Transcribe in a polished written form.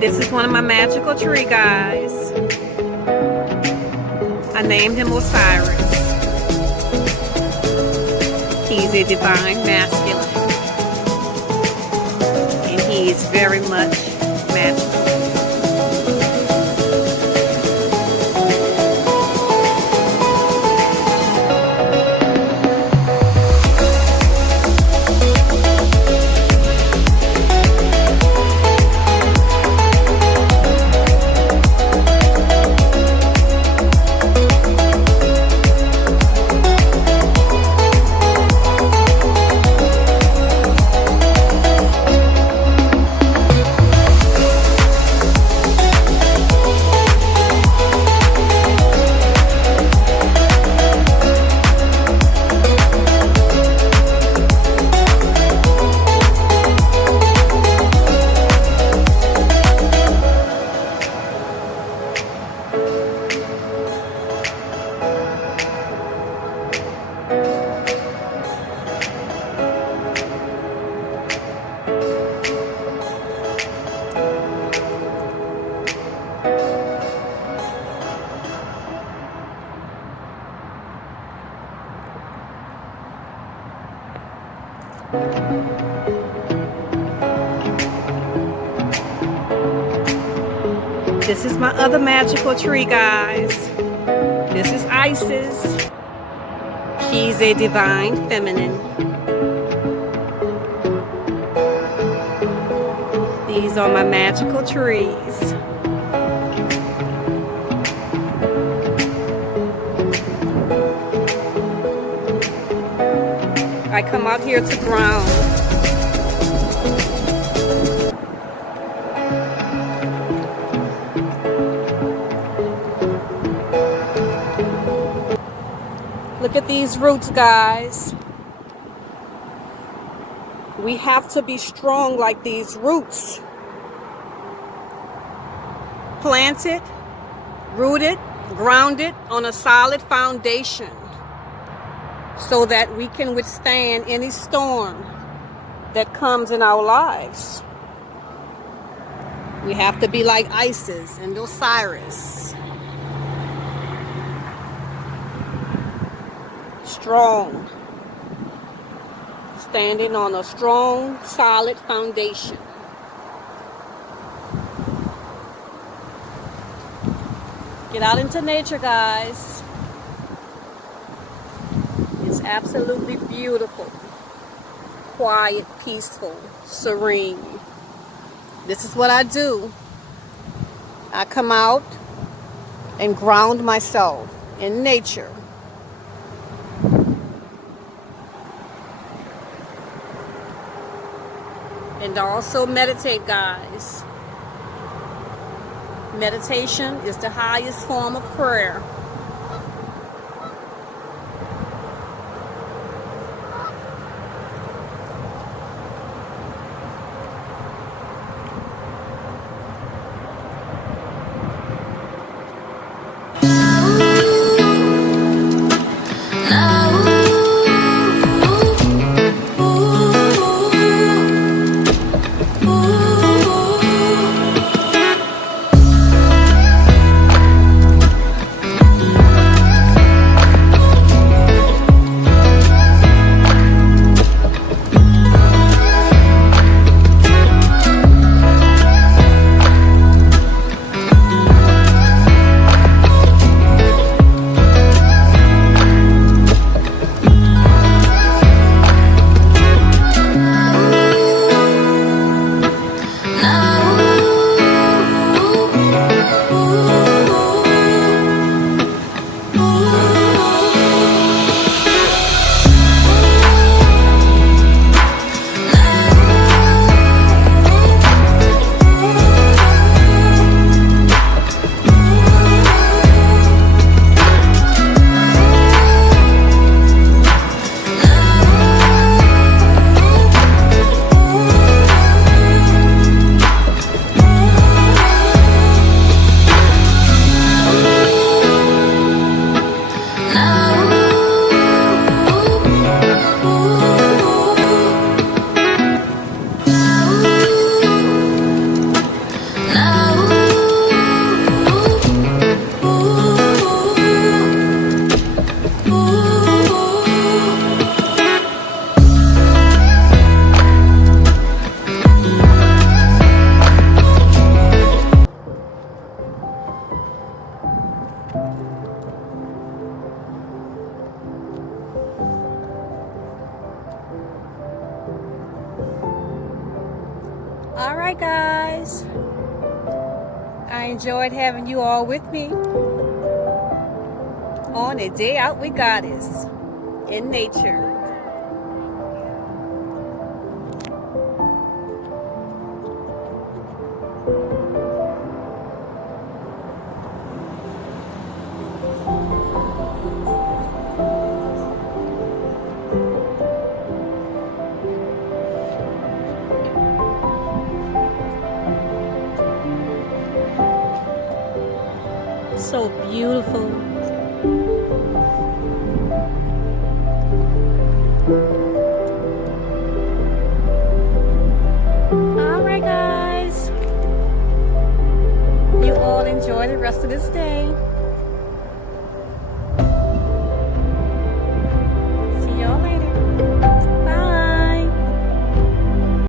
This is one of my magical tree guys. I named him Osiris. He's a divine masculine. And he is very much magical. This is my other magical tree, guys. This is Isis. She's a divine feminine. These are my magical trees. I come out here to ground. Look at these roots, guys. We have to be strong like these roots. Planted, rooted, grounded on a solid foundation so that we can withstand any storm that comes in our lives. We have to be like Isis and Osiris. Strong, standing on a strong, solid foundation. Get out into nature, guys. It's absolutely beautiful, quiet, peaceful, serene. This is what I do. I come out and ground myself in nature. And also meditate, guys. Meditation is the highest form of prayer. enjoyed having you all with me on a day out with Goddess in nature. So beautiful. All right, guys. You all enjoy the rest of this day.